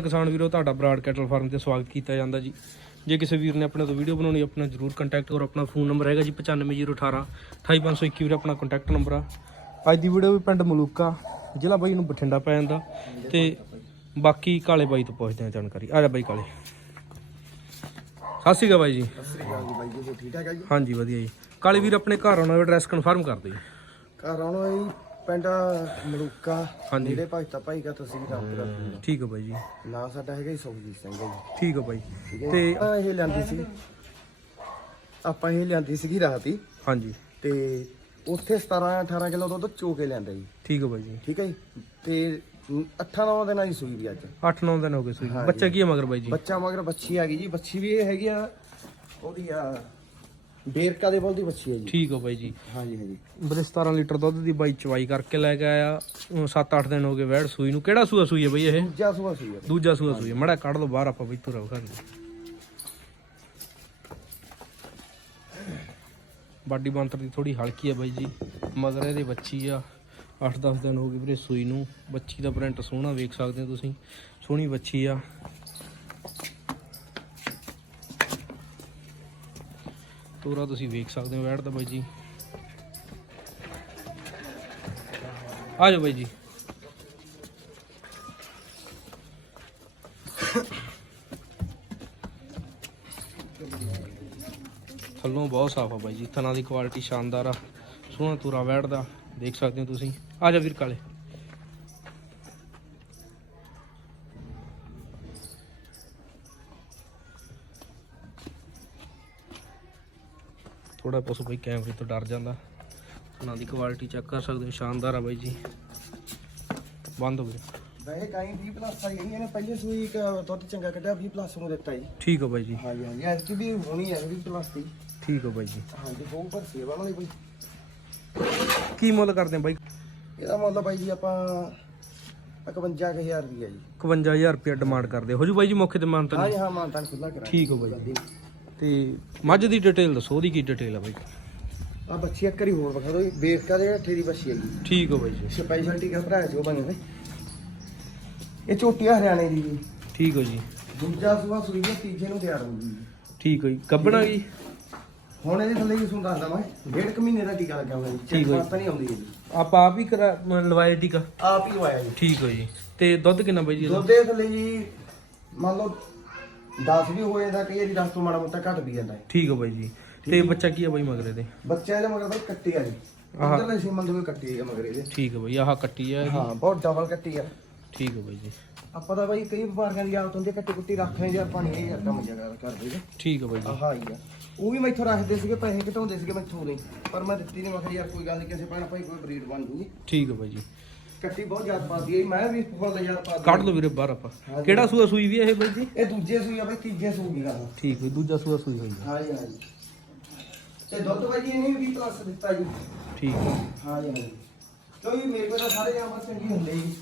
ਕਿਸਾਨ ਵੀਰੋ ਤੁਹਾਡਾ ਬਰਾਡ ਕੈਟਲ ਫਾਰਮ ਤੇ ਸਵਾਗਤ ਕੀਤਾ ਜਾਂਦਾ ਜੀ। ਜੇ ਕਿਸੇ ਵੀਰ ਨੇ ਆਪਣੇ ਤੋਂ ਵੀਡੀਓ ਬਣਾਉਣੀ ਆਪਣਾ ਜਰੂਰ ਕੰਟੈਕਟ ਕਰੋ ਆਪਣਾ ਫੋਨ ਨੰਬਰ ਹੈਗਾ ਜੀ 9518 28521 ਵੀਰ ਆਪਣਾ ਕੰਟੈਕਟ ਨੰਬਰ ਆ। ਅੱਜ ਦੀ ਵੀਡੀਓ ਵੀ ਪਿੰਡ ਮਲੂਕਾ ਜ਼ਿਲ੍ਹਾ ਬਾਈ ਨੂੰ ਬਠਿੰਡਾ ਪੈ ਜਾਂਦਾ। ਤੇ ਬਾਕੀ ਕਾਲੇ ਬਾਈ ਤੋਂ ਪੁੱਛਦੇ ਆ ਜਾਣਕਾਰੀ। ਆ ਜਾ ਬਾਈ ਕਾਲੇ। ਸਤਿ ਸ਼੍ਰੀ ਅਕਾਲ ਬਾਈ ਜੀ। ਸਤਿ ਸ੍ਰੀ ਅਕਾਲ ਜੀ ਬਾਈ ਜੀ ਠੀਕ ਠਾਕ ਹੈ ਜੀ? ਹਾਂਜੀ ਵਧੀਆ ਜੀ। ਕਾਲੇ ਵੀਰ ਆਪਣੇ ਘਰ ਆਉਣਾ ਐਡਰੈਸ ਕਨਫਰਮ ਕਰ ਦਿਓ ਘਰ ਆਉਣਾ ਜੀ। ਪਿੰਡ ਮਲੂਕਾ ਹਾਂਜੀ। ਨੇੜੇ ਭਗਤਾ ਭਾਈ ਦਾ ਤਹਿਸੀਲ ਰਾਮਪੁਰਾ। ਠੀਕ ਹੈ ਬਾਈ ਜੀ। ਨਾਂ ਸਾਡਾ ਹੈਗਾ ਜੀ ਸੁਖਜੀਤ ਸਿੰਘ ਜੀ। ਠੀਕ ਹੈ ਬਾਈ। ਠੀਕ ਹੈ ਤੇ। ਆਪਾਂ ਇਹ ਲਿਆਂਦੀ ਸੀ। ਆਪਾਂ ਇਹ ਲਿਆਂਦੀ ਸੀਗੀ ਰਾਤ ਹੀ। ਹਾਂਜੀ। ਤੇ ਉੱਥੇ 17 18 ਕਿਲੋ ਦੁੱਧ ਚੋ ਕੇ ਲਿਆਂਦਾ ਜੀ। ਠੀਕ ਹੈ ਬਾਈ ਜੀ। ਠੀਕ ਹੈ ਜੀ। ਤੇ 8-9 ਦਿਨਾਂ ਦੀ ਸੂਈ ਵੀ ਅੱਜ। 8-9 ਦਿਨ ਹੋ ਗਏ ਸੂਈ ਨੂੰ। ਬੱਚਾ ਕੀ ਹੈ ਮਗਰ ਬਾਈ ਜੀ? ਬੱਚਾ ਮਗਰ ਬੱਚੀ ਆ ਗਈ ਜੀ। ਬੱਚੀ ਵੀ ਇਹ ਹੈਗੀ ਆ ਉਹਦੀ ਆ ਬੇਰਕਾ ਦੇ ਬੋਲ ਦੀ ਬੱਚੀ ਹੈ ਜੀ। ਠੀਕ ਹੈ ਬਾਈ ਜੀ। ਹਾਂਜੀ ਹਾਂਜੀ। ਬਲੇ 17 ਲੀਟਰ ਦੁੱਧ ਦੀ ਬਾਈ ਚਵਾਈ ਕਰਕੇ ਲੈ ਕੇ ਆਇਆ। 7-8 ਦਿਨ ਹੋ ਗਏ ਵੈੜ ਸੂਈ ਨੂੰ। ਕਿਹੜਾ ਸੂਆ ਸੂਈ ਹੈ ਬਈ ਇਹ? ਦੂਜਾ ਸੁਭਾ ਸੂਈ ਹੈ। ਦੂਜਾ ਸੂਆ ਸੂਈ ਹੈ। ਮੜਾ ਕੱਢ ਲਓ ਬਾਹਰ ਆਪਾਂ ਬਈ ਤੁਰਾ ਖਾਂਦੇ ਬਾਡੀ ਬੰਤਰ ਦੀ ਥੋੜੀ ਹਲਕੀ ਹੈ ਬਾਈ ਜੀ। ਮਗਰ ਇਹਦੇ ਬੱਚੀ ਆ। 8-10 ਦਿਨ ਹੋ ਗਏ ਵੀਰੇ ਸੂਈ ਨੂੰ। ਬੱਚੀ ਦਾ ਪ੍ਰਿੰਟ ਸੋਹਣਾ ਵੇਖ ਸਕਦੇ ਹੋ ਤੁਸੀਂ। ਸੋਹਣੀ ਬੱਚੀ ਆ। ਤੋਰਾ ਤੁਸੀਂ ਵੇਖ ਸਕਦੇ ਹੋ ਵੈੜ ਦਾ ਬਾਈ ਜੀ। ਆ ਜਾਓ ਬਾਈ ਜੀ। ਥੱਲੋਂ ਬਹੁਤ ਸਾਫ਼ ਆ ਬਾਈ ਜੀ, ਥਣਾ ਦੀ ਕੁਆਲਿਟੀ ਸ਼ਾਨਦਾਰ ਆ। ਸੋਹਣਾ ਤੂਰਾ ਵੈੜਦਾ ਦੇਖ ਸਕਦੇ ਹੋ ਤੁਸੀਂ। ਆ ਜਾ ਵੀਰ ਕਾਲੇ। ਥੋੜਾ ਪਸ਼ੂ ਬਾਈ ਕੈਮਰੇ ਤੋਂ ਡਰ ਜਾਂਦਾ। ਥਣਾ ਦੀ ਕੁਆਲਿਟੀ ਚੈੱਕ ਕਰ ਸਕਦੇ ਹੋ ਸ਼ਾਨਦਾਰ ਆ ਬਾਈ ਜੀ। ਬੰਦ ਹੋ ਗਿਆ ਵੈਸੇ ਗਾਈ 20 ਪਲੱਸ ਆਈ ਹੈ ਇਹਨੇ ਪਹਿਲੇ ਸੂਈ ਇੱਕ ਦੁੱਧ ਚੰਗਾ ਕੱਢਿਆ 20 ਪਲੱਸ ਨੂੰ ਦਿੱਤਾ ਜੀ। ਠੀਕ ਆ ਬਾਈ ਜੀ। ਹਾਂਜੀ ਹਾਂਜੀ ਐਸ ਵੀ ਹੋਣੀ ਹੈ 20 ਪਲੱਸ ਦੀ। ਠੀਕ ਆ ਬਾਈ ਜੀ। ਹਾਂਜੀ ਬਹੁਤ ਪਰ ਸੇਵਾ ਵਾਲੀ ਕੋਈ ਕੀ ਮੁੱਲ ਕਰਦੇ ਆ ਬਾਈ? ਇਹਦਾ ਮੁੱਲ ਬਾਈ ਜੀ ਆਪਾਂ 51000 ਰੁਪਏ ਜੀ। 51000 ਰੁਪਏ ਡਿਮਾਂਡ ਕਰਦੇ ਹੋ। ਜੂ ਬਾਈ ਜੀ ਮੌਕੇ ਤੇ ਮਾਨਤਾ ਹਾਂਜੀ ਹਾਂ ਮਾਨਤਾਨ ਖੁੱਲਾ ਕਰਾ ਠੀਕ ਹੋ ਬਾਈ ਜੀ। ਤੇ ਮੱਝ ਦੀ ਡਿਟੇਲ ਦੱਸੋ ਉਹਦੀ ਕੀ ਡਿਟੇਲ ਆ ਬਾਈ? ਆ ਬੱਚੀ ਇੱਕ ਵਾਰੀ ਹੋਰ ਵਿਖਾ ਦਿਓ ਜੀ ਬੇਸਕਾ ਦੇ ਠੇਰੀ ਬੱਚੀ ਹੈ ਜੀ। ਠੀਕ ਹੋ ਬਾਈ ਜੀ। ਸਪੈਸ਼ਲਟੀ ਕਾ ਭਰਾ ਜੋ ਬਣੇ ਨੇ। ਇਹ ਝੋਟੀ ਆ ਹਰਿਆਣੇ ਦੀ ਜੀ। ਠੀਕ ਹੋ ਜੀ। ਦੂਜਾ ਸੂਆ ਸੂਈ ਦੇ ਤੀਜੇ ਨੂੰ ਤਿਆਰ ਹੋਊਗੀ ਜੀ। ਠੀਕ ਹੋ ਜੀ। ਕੱਬਣਾ ਜੀ ਹੁਣ ਇਹਦੇ ਥੱਲੇ ਵੀ ਸੁਣ ਦੱਸਦਾ ਮੈਂ ਡੇਢ ਕੁ ਮਹੀਨੇ ਦਾ ਟੀਕਾ ਲੱਗਿਆ ਹੋਇਆ ਜੀ। ਠੀਕ ਹੈ ਨਹੀਂ ਆਉਂਦੀ ਹੈ ਜੀ ਆਪਾਂ ਆਪ ਹੀ ਕਰਾ ਲਵਾਇਆ ਟੀਕਾ? ਆਪ ਹੀ ਲਵਾਇਆ ਜੀ। ਠੀਕ ਹੋ ਜੀ। ਤੇ ਦੁੱਧ ਕਿੰਨਾ ਬਾਈ ਜੀ? ਦੁੱਧ ਦੇ ਥੱਲੇ ਜੀ ਮੰਨ ਲਓ 10 ਵੀ ਹੋ ਜਾਂਦਾ ਕਈ ਵਾਰੀ 10 ਤੋਂ ਮਾੜਾ ਮੋਟਾ ਘੱਟ ਵੀ ਜਾਂਦਾ। ਹੈ ਠੀਕ ਹੋ ਬਾਈ ਜੀ। ਤੇ ਬੱਚਾ ਕੀ ਆ ਬਾਈ ਮਗਰ ਇਹਦੇ ਬੱਚਾ ਇਹਦੇ ਮਗਰ ਬਾਈ ਕੱਟੀ ਆ ਜੀ ਆਹ। ਅੰਦਰਲੇ ਸੀਮਨ ਦੇ ਕੋਈ ਕੱਟੀ ਹੈ ਮਗਰ ਇਹਦੇ ਠੀਕ ਹੋ ਬਾਈ ਆਹ ਕੱਟੀ ਆ ਇਹਦੀ। ਹਾਂ ਬਹੁਤ ਡਬਲ ਕੱਟੀ ਆ। ਠੀਕ ਹੋ ਬਾਈ ਜੀ। ਆਪਾਂ ਤਾਂ ਬਾਈ ਕਈ ਵਪਾਰੀਆਂ ਦੀ ਆਦਤ ਹੁੰਦੀ ਹੈ ਕੱਟੀ ਕੁੱਟੀ ਰੱਖਣੇ ਜਾਂ ਪਾਣੀ ਇਹ ਕੰਮ ਜਗਾ ਕਰਦੇ ਨੇ ਠੀਕ ਹੋ ਬਾਈ ਜੀ। ਆਹ ਹੀ ਆ। ਉਹ ਵੀ ਮੈਥੋਂ ਰੱਖਦੇ ਸੀਗੇ ਪੈਸੇ ਘਟਾਉਂਦੇ ਸੀਗੇ ਮੈਥੋਂ ਨਹੀਂ। ਪਰ ਮੈਂ ਦਿੱਤੀ ਨਹੀਂ ਮੈਂ ਕਿਹਾ ਯਾਰ ਕੋਈ ਗੱਲ ਨਹੀਂ ਕਿਸੇ ਭੈਣ ਭਾਈ ਕੋਈ ਬਰੀਡ ਬਣ ਜੂਗੀ। ਠੀਕ ਹੋ ਬਾਈ ਜੀ। ਕੱਟੀ ਬਹੁਤ ਜ਼ਿਆਦਾ ਪਾਦੀ ਹੈ ਮੈਂ ਵੀ ਫੁੱਲ ਯਾਰ ਪਾ ਕੱਢ ਲਓ ਵੀਰੇ ਬਾਹਰ ਆਪਾਂ। ਕਿਹੜਾ ਸੂਆ ਸੂਈ ਵੀ ਇਹ ਬਾਈ ਜੀ? ਇਹ ਦੂਜੇ ਸੂਈ ਆ ਬਾਈ ਤੀਜੇ ਸੂਈ ਦਾ ਠੀਕ ਹੋ ਦੂਜਾ ਸੂਆ ਸੂਈ ਹੋਈ ਆ। ਹਾਂਜੀ ਹਾਂਜੀ। ਤੇ ਦੁੱਧ ਬਾਈ ਜੀ ਇਹਨੇ ਵੀ ਪਲੱਸ ਦਿੱਤਾ ਜੀ। ਠੀਕ ਹੈ। ਹਾਂਜੀ ਹਾਂਜੀ। ਕਿਉਂਕਿ ਮੇਰੇ ਕੋਲ ਤਾਂ ਸਾਰੇ ਜਾਨਵਰ ਚੰਗੇ ਹੁੰਦੇ ਜੀ।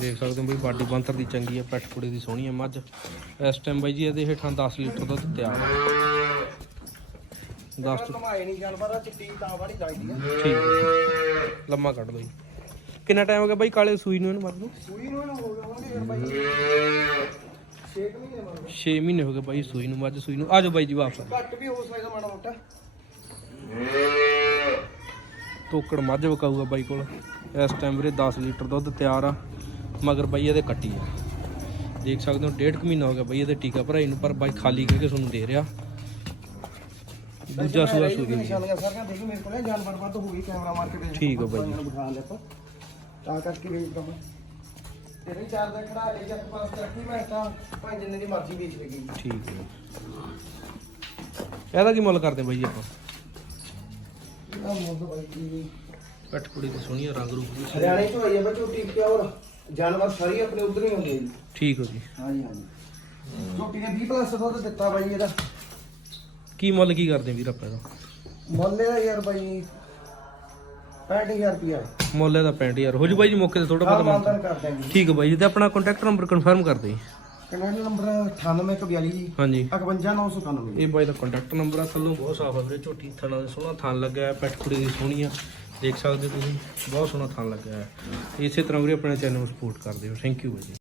ਦੇਖ ਸਕਦੇ ਹੋ ਬਈ ਬਾਡੀ ਬੰਤਰ ਦੀ ਚੰਗੀ ਹੈ ਪੈਟ ਕੁੜੀ ਦੀ ਸੋਹਣੀ ਹੈ ਮੱਝ। ਇਸ ਟਾਈਮ ਬਾਈ ਜੀ ਇਹਦੇ ਹੇਠਾਂ 10 ਲੀਟਰ ਦੁੱਧ ਤਿਆਰ ਹੈ 10 ਤੋਂ ਲਮਾਏ ਨਹੀਂ ਜਾਨਵਰ ਆ ਚਿੱਟੀ ਤਾਂ ਵਾਲੀ ਲੱਗਦੀ ਆ। ਠੀਕ। ਹੈ ਲੰਮਾ ਕੱਢ ਲਓ ਜੀ। ਕਿੰਨਾ ਟਾਈਮ ਹੋ ਗਿਆ ਬਾਈ ਕਾਲੇ ਸੂਈ ਨੂੰ ਇਹਨੂੰ ਮਰ ਨੂੰ? ਸੂਈ ਨੂੰ ਇਹਨੂੰ ਹੋ ਗਿਆ ਹੋਣਗੇ ਯਾਰ ਬਾਈ 6 ਮਹੀਨੇ ਮਗਰ। 6 ਮਹੀਨੇ ਹੋ ਗਏ ਬਾਈ ਸੂਈ ਨੂੰ ਮੱਝ ਸੂਈ ਨੂੰ। ਆਜੋ ਬਾਈ ਜੀ ਵਾਪਸ। ਘੱਟ ਵੀ ਹੋ ਸਕਦਾ ਮਾੜਾ ਮੋਟਾ। ਤੋਕੜ ਮੱਝ ਵਕਾਊਗਾ ਬਾਈ ਕੋਲ। ਇਸ ਟਾਈਮ ਵੀਰੇ 10 ਲੀਟਰ ਦੁੱਧ ਤਿਆਰ ਆ। ਮਗਰ ਬਾਈ ਇਹਦੇ ਕੱਟੀ ਆ। ਦੇਖ ਸਕਦੇ ਹੋ ਡੇਢ ਕੁ ਮਹੀਨਾ ਹੋ ਗਿਆ ਬਾਈ ਇਹਦੇ ਟੀਕਾ ਭਰਾਈ ਨੂੰ ਪਰ ਬਾਈ ਖਾਲੀ ਕਰਕੇ ਤੁਹਾਨੂੰ ਦੇ ਰਿਹਾ। ਦੂਜਾ ਸੂਆ ਸੂਈ ਹੈ। ਨਿਸ਼ਾਨੀਆਂ ਸਾਰੀਆਂ ਦੇਖੀ ਮੇਰੇ ਕੋਲ ਜਾਨਵਰ ਵੱਧ ਹੋ ਗਈ ਕੈਮਰਾ ਮਾਰ ਕੇ ਦੇਖ ਠੀਕ ਆ ਬਾਈ। ਜੀ। ਬਿਠਾ ਲਿਆ ਆਪਾਂ। ਤਾਂ ਕਰਕੇ ਵੇਚਦਾ ਮੈਂ ਤੇਰੇ ਚਾਰ ਦਾ ਖੜਾ ਲੈ ਜਾ ਪਾਸ ਰੱਖੀ ਮੈਂ ਤਾਂ ਭਾਵੇਂ ਜਿੰਨੇ ਦੀ ਮਰਜ਼ੀ ਵੇਚ ਲੇਗੀ ਠੀਕ ਹੈ ਇਹਦਾ ਕੀ ਮੁੱਲ ਕਰਦੇ ਬਾਈ ਜੀ ਆਪਾਂ? ਇਹਦਾ ਮੁੱਲ ਬਾਈ ਜੀ ਕੱਟ ਕੁੜੀ ਦੀ ਸੋਹਣੀ ਆ, ਰੰਗ ਰੂਪ ਵੀ ਸੋਹਣਾ। ਹਰਿਆਣੇ ਤੋਂ ਆਈ ਹੈ ਬੱਚੋ ਟੀਕ ਪਿਓਰ ਜਾਨਵਰ ਸਾਰੀ ਆਪਣੇ ਉਧਰ ਹੀ ਹੁੰਦੇ ਜੀ। ਠੀਕ ਹੋ ਜੀ। ਹਾਂਜੀ ਹਾਂਜੀ। ਝੋਟੀ ਨੇ 20 ਪਲੱਸ ਦੁੱਧ ਦਿੱਤਾ ਬਾਈ ਇਹਦਾ। ਕੀ ਮੁੱਲ ਕੀ ਕਰਦੇ ਵੀਰ ਆਪਾਂ ਇਹਦਾ? ਮੁੱਲ ਇਹਦਾ ਯਾਰ ਬਾਈ 65000 ਰੁਪਿਆ ਮੁੱਲ ਇਹਦਾ 65000 ਹੋ ਜੂ ਬਾਈ ਜੀ ਮੌਕੇ ਤੇ ਥੋੜਾ ਬਹੁਤ ਕਰ ਦਾਂਗੇ ਠੀਕ ਹੈ ਬਾਈ ਜੀ ਤੇ ਆਪਣਾ ਕੰਟੈਕਟ ਨੰਬਰ ਕਨਫਰਮ ਕਰ ਦੇ ਕਨੈਕਟ ਨੰਬਰ 98142 ਜੀ। ਹਾਂਜੀ। 51991 ਇਹ ਬਾਈ ਦਾ ਕੰਟੈਕਟ ਨੰਬਰ ਆ ਥੱਲੋਂ ਬਹੁਤ ਸਾਫ਼ ਆ ਵੀਰੇ ਝੋਟੀ ਥਣਾ ਦੇ ਸੋਹਣਾ ਥਣ ਲੱਗਿਆ ਹੈ, ਪੈਟ ਕੁੜੀ ਦੀ ਸੋਹਣੀ ਆ ਦੇਖ ਸਕਦੇ ਹੋ ਤੁਸੀਂ ਬਹੁਤ ਸੋਹਣਾ ਥਣ ਲੱਗਿਆ ਹੈ ਇਸੇ ਤਰ੍ਹਾਂ ਵੀਰੇ ਆਪਣੇ ਚੈਨਲ ਨੂੰ ਸਪੋਰਟ ਕਰਦੇ ਹੋ ਥੈਂਕ ਯੂ ਜੀ।